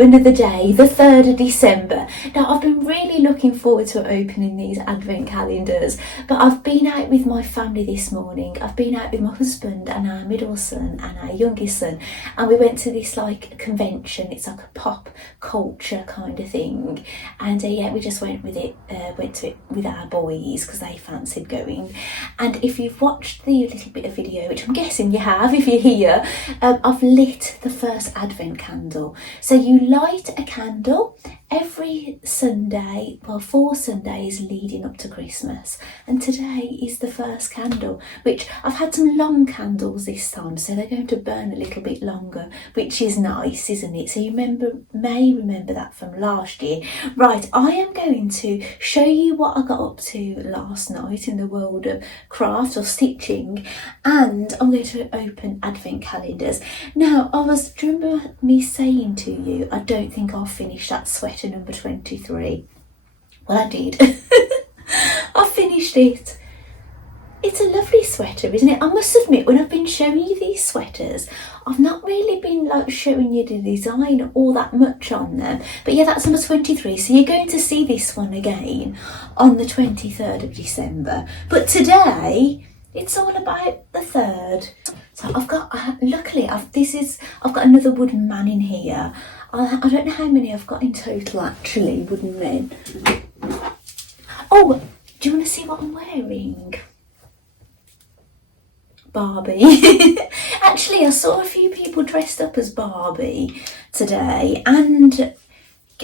to another day, the 3rd of December. Now, I've been really looking forward to opening these advent calendars, but I've been out with my family this morning. I've been out with my husband and our middle son and our youngest son, and we went to this like convention. It's like a pop culture kind of thing, and yeah, we just went to it with our boys because they fancied going. And if you've watched the little bit of video, which I'm guessing you have if you're here, I've lit the first advent candle. So you light a candle every Sunday, well, 4 Sundays leading up to Christmas, and today is the first candle, which I've had some long candles this time, so they're going to burn a little bit longer, which is nice, isn't it? So you may remember that from last year. Right, I am going to show you what I got up to last night in the world of craft or stitching, and I'm going to open advent calendars. Now, do you remember me saying to you, I don't think I'll finish that sweater number 23. Well, I did. I finished it. It's a lovely sweater, isn't it? I must admit, when I've been showing you these sweaters, I've not really been like showing you the design all that much on them. But yeah, that's number 23. So you're going to see this one again on the 23rd of December. But today, it's all about the 3rd. So I've got, luckily, I've got another wooden man in here. I don't know how many I've got in total, actually, wooden men. Oh, do you want to see what I'm wearing? Barbie. Actually, I saw a few people dressed up as Barbie today, and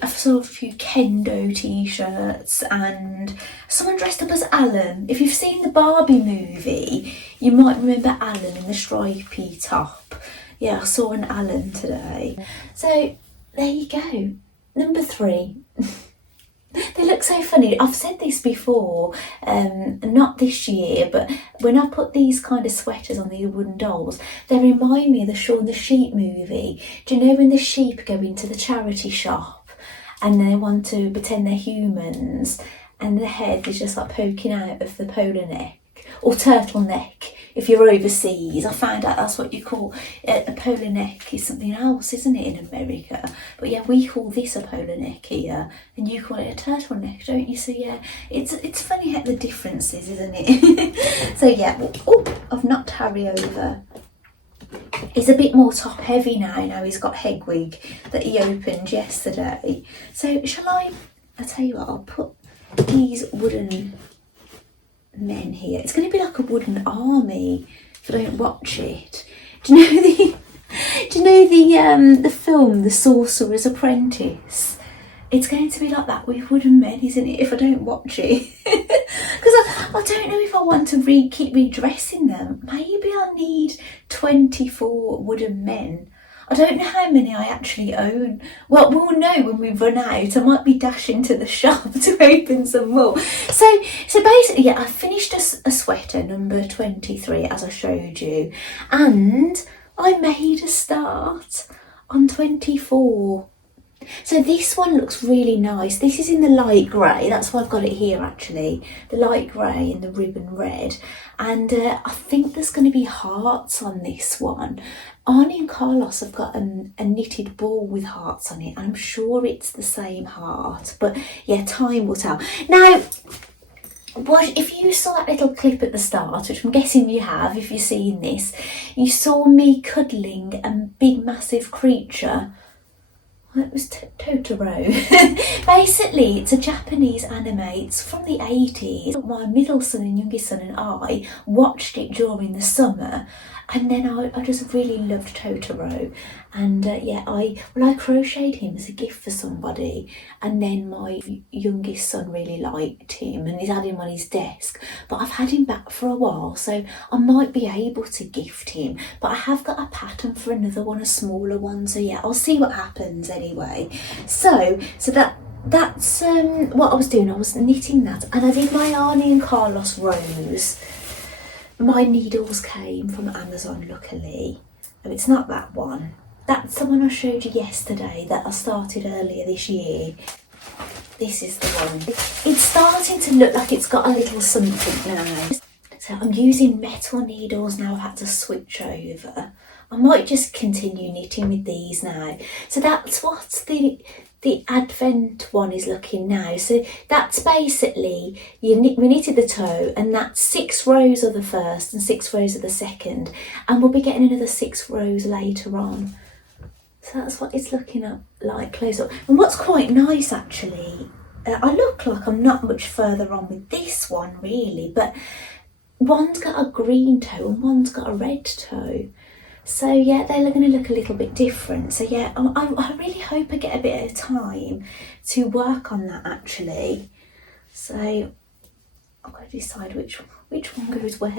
I saw a few kendo t-shirts and someone dressed up as Alan. If you've seen the Barbie movie, you might remember Alan in the stripy top. Yeah, I saw an Alan today. So there you go, number 3. They look so funny. I've said this before, not this year, but when I put these kind of sweaters on the wooden dolls, they remind me of the Shaun the Sheep movie. Do you know when the sheep go into the charity shop and they want to pretend they're humans and the head is just like poking out of the polo neck or turtleneck? If you're overseas, I found out that's what you call a polo neck is something else, isn't it, in America? But yeah, we call this a polo neck here, and you call it a turtleneck, don't you? So yeah, it's funny how the difference is, isn't it? So yeah, oh, I've knocked Harry over. He's a bit more top heavy now he's got Hedwig that he opened yesterday. So I'll tell you what, I'll put these wooden men here. It's going to be like a wooden army if I don't watch it. Do you know the film The Sorcerer's Apprentice? It's going to be like that with wooden men, isn't it, if I don't watch it? Because I don't know if I want to keep redressing them. Maybe I'll need 24 wooden men. I don't know how many I actually own. Well, we'll know when we run out. I might be dashing to the shop to open some more. So basically, yeah, I finished a sweater, number 23, as I showed you. And I made a start on 24. So this one looks really nice. This is in the light grey. That's why I've got it here, actually. The light grey and the ribbon red. And I think there's going to be hearts on this one. Arnie and Carlos have got a knitted ball with hearts on it. I'm sure it's the same heart. But yeah, time will tell. Now, if you saw that little clip at the start, which I'm guessing you have if you've seen this, you saw me cuddling a big massive creature. It was Totoro. Basically, it's a Japanese anime. It's from the 80s. My middle son and youngest son and I watched it during the summer, and then I just really loved Totoro. And yeah, I crocheted him as a gift for somebody, and then my youngest son really liked him and he's had him on his desk. But I've had him back for a while, so I might be able to gift him. But I have got a pattern for another one, a smaller one. So yeah, I'll see what happens anyway. So that's what I was doing. I was knitting that, and I did my Arnie and Carlos rose. My needles came from Amazon, luckily. And it's not that one. That's the one I showed you yesterday that I started earlier this year. This is the one. It's starting to look like it's got a little something now. So I'm using metal needles now. I've had to switch over. I might just continue knitting with these now. So that's what the Advent one is looking now. So that's basically, we knitted the toe, and that's 6 rows of the first and 6 rows of the second, and we'll be getting another 6 rows later on. So that's what it's looking at like close up. And what's quite nice actually, I look like I'm not much further on with this one really, but one's got a green toe and one's got a red toe. So yeah, they're going to look a little bit different. So yeah, I really hope I get a bit of time to work on that actually. So I've got to decide which one goes where.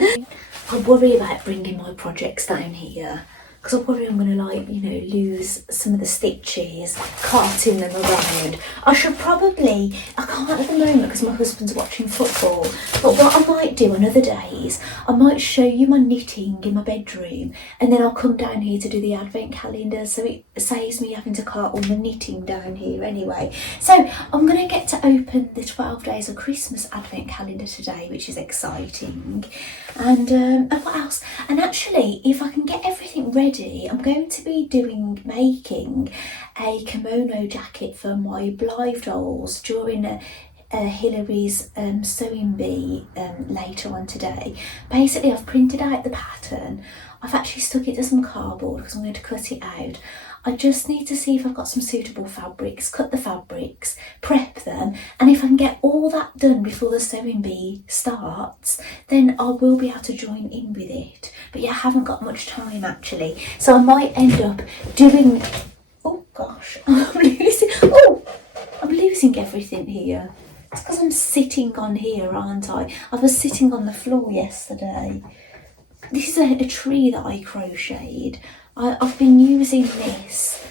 I worry about bringing my projects down here, because I worry I'm going to lose some of the stitches, carting them around. I should probably, I can't at the moment because my husband's watching football, but what I might do on other days, I might show you my knitting in my bedroom, and then I'll come down here to do the advent calendar, so it saves me having to cart all my knitting down here anyway. So I'm going to get to open the 12 Days of Christmas advent calendar today, which is exciting. And what else? And actually, if I can get everything ready, I'm going to be making a kimono jacket for my Blythe dolls during Hillary's sewing bee later on today. Basically, I've printed out the pattern. I've actually stuck it to some cardboard because I'm going to cut it out. I just need to see if I've got some suitable fabrics, cut the fabrics, prep them, and if I can get all that done before the sewing bee starts, then I will be able to join in with it. But yeah, I haven't got much time actually, so I might end up doing, oh gosh, I'm losing everything here. It's because I'm sitting on here, aren't I? I was sitting on the floor yesterday. This is a tree that I crocheted. I've been using this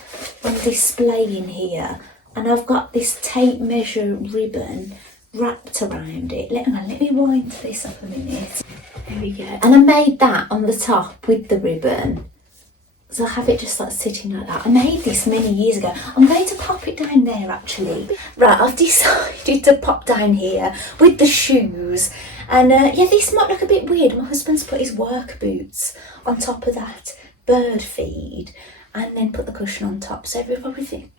on display in here, and I've got this tape measure ribbon wrapped around it. Let me wind this up a minute. There we go. And I made that on the top with the ribbon. So I have it just like sitting like that. I made this many years ago. I'm going to pop it down there actually. Right, I've decided to pop down here with the shoes. And yeah, this might look a bit weird. My husband's put his work boots on top of that bird feed and then put the cushion on top. So everything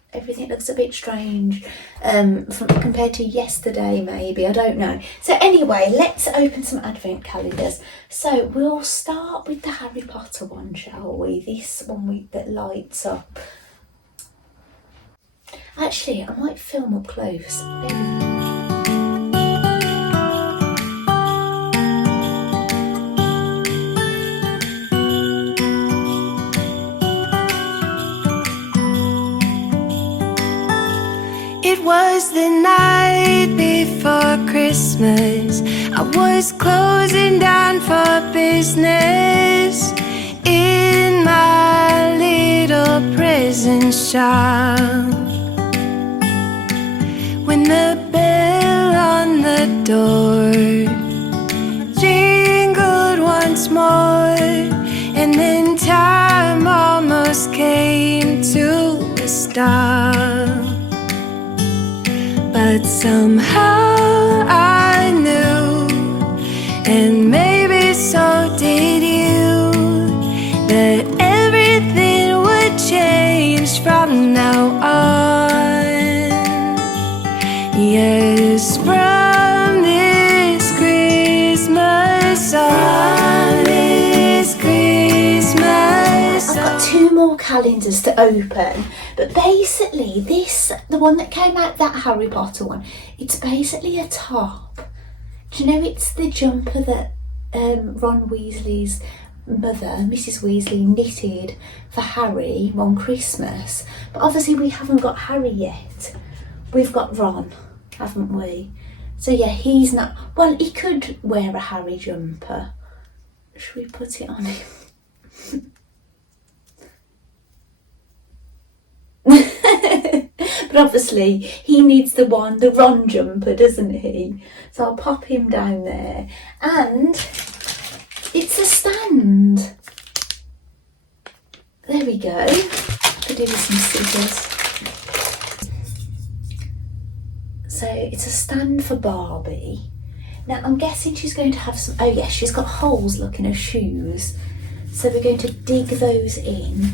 looks a bit strange compared to yesterday maybe, I don't know. So anyway, let's open some advent calendars. So we'll start with the Harry Potter one, shall we? This one that lights up. Actually, I might film up close. It was the night before Christmas. I was closing down for business in my little present shop, when the bell on the door jingled once more, and then time almost came to a stop. But somehow I knew, and maybe so did you, that everything would change from now on. Yes, from this Christmas on, this Christmas. I've got 2 more calendars to open, but basically the one that came out, that Harry Potter one, it's basically a top. Do you know, it's the jumper that Ron Weasley's mother, Mrs. Weasley, knitted for Harry one Christmas. But obviously we haven't got Harry yet. We've got Ron, haven't we? So yeah, he's not, well, he could wear a Harry jumper. Should we put it on him? But obviously he needs the Ron jumper, doesn't he? So I'll pop him down there. And it's a stand. There we go. Could do with some scissors. So it's a stand for Barbie. Now I'm guessing she's going to have some, oh yes, she's got holes, look, in her shoes. So we're going to dig those in.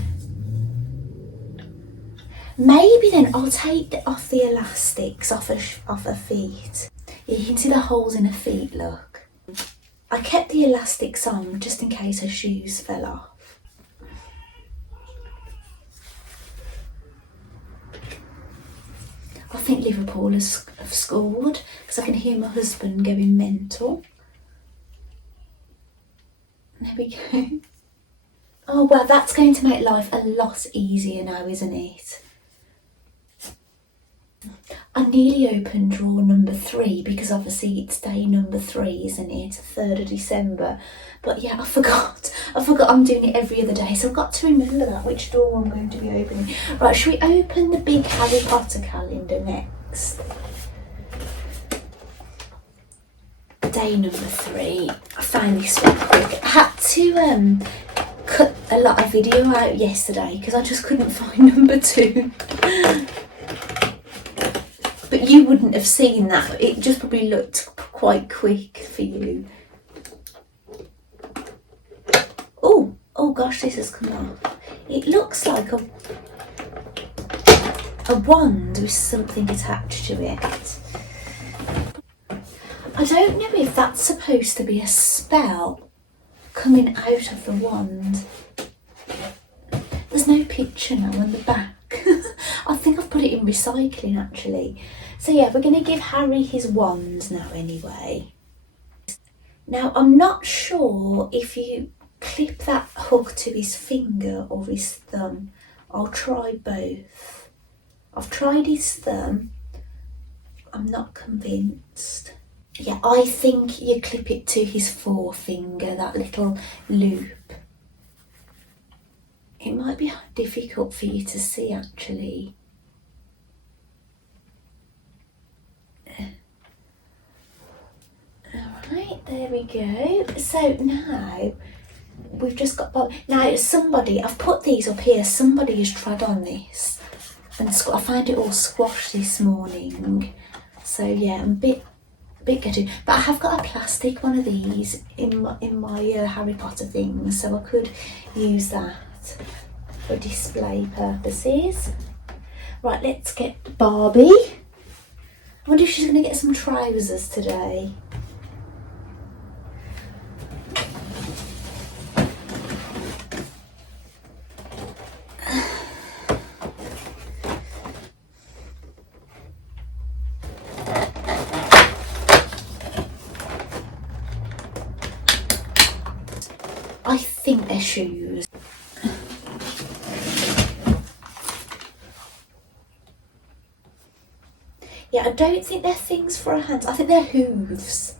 Maybe then I'll take off the elastics off her feet. You can see the holes in her feet, look. I kept the elastics on just in case her shoes fell off. I think Liverpool have scored because I can hear my husband going mental. There we go. Oh well, that's going to make life a lot easier now, isn't it? I nearly opened drawer number 3 because obviously it's day number 3, isn't it? 3rd of December. But yeah, I forgot I'm doing it every other day, so I've got to remember that, which drawer I'm going to be opening. Right, should we open the big Harry Potter calendar next? Day number 3. I found this one quick. I had to cut a lot of video out yesterday because I just couldn't find number 2. But you wouldn't have seen that. It just probably looked quite quick for you. Oh gosh, this has come off. It looks like a wand with something attached to it. I don't know if that's supposed to be a spell coming out of the wand. There's no picture now on the back. I think I've put it in recycling actually. So yeah, we're going to give Harry his wand now anyway. Now I'm not sure if you clip that hook to his finger or his thumb. I'll try both. I've tried his thumb. I'm not convinced. Yeah, I think you clip it to his forefinger, that little loop. It might be difficult for you to see actually. Alright, there we go. So now we've just got Bob. Now I've put these up here, somebody has trod on this and I found it all squashed this morning. So yeah, I'm a bit gutted, but I have got a plastic one of these in my Harry Potter things, so I could use that for display purposes. Right, let's get Barbie. I wonder if she's going to get some trousers today. I think they're shoes. Yeah, I don't think they're things for her hands. I think they're hooves.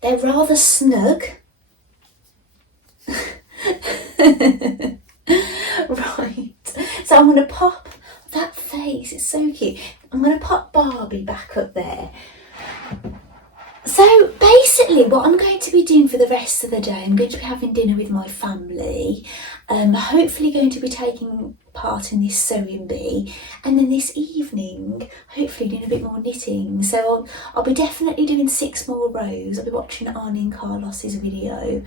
They're rather snug. Right. So I'm going to pop that face. It's so cute. I'm going to pop Barbie back up there. So basically what I'm going to be doing for the rest of the day, I'm going to be having dinner with my family, hopefully going to be taking part in this sewing bee, and then this evening hopefully doing a bit more knitting. So I'll be definitely doing 6 more rows. I'll be watching Arnie and Carlos's video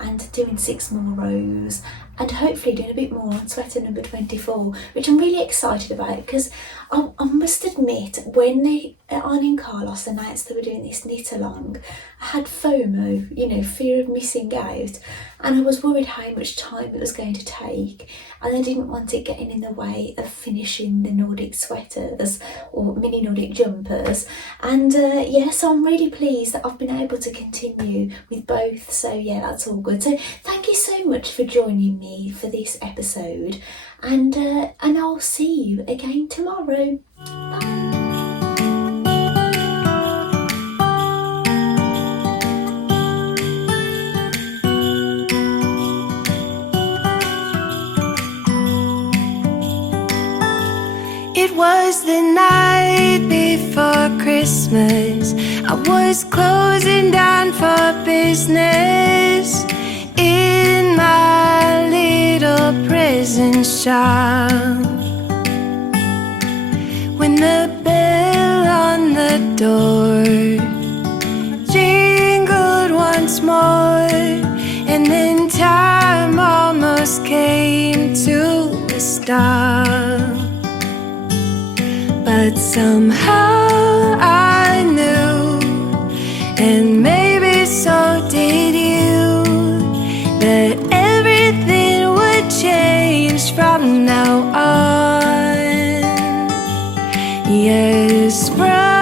and doing 6 more rows, and hopefully doing a bit more on sweater number 24, which I'm really excited about because I must admit, when Arnie and Carlos announced they were doing this knit along, I had FOMO, you know, fear of missing out, and I was worried how much time it was going to take, and I didn't want it getting in the way of finishing the Nordic sweaters or mini Nordic jumpers. And yeah, so I'm really pleased that I've been able to continue with both. So yeah, that's all good. So thank you so much for joining me for this episode, and I'll see you again tomorrow. Bye. It was the night before Christmas. I was closing down for business in my little present shop, when the bell on the door jingled once more, and then time but somehow I knew, and maybe so did you, that everything would change from now on. Yes, from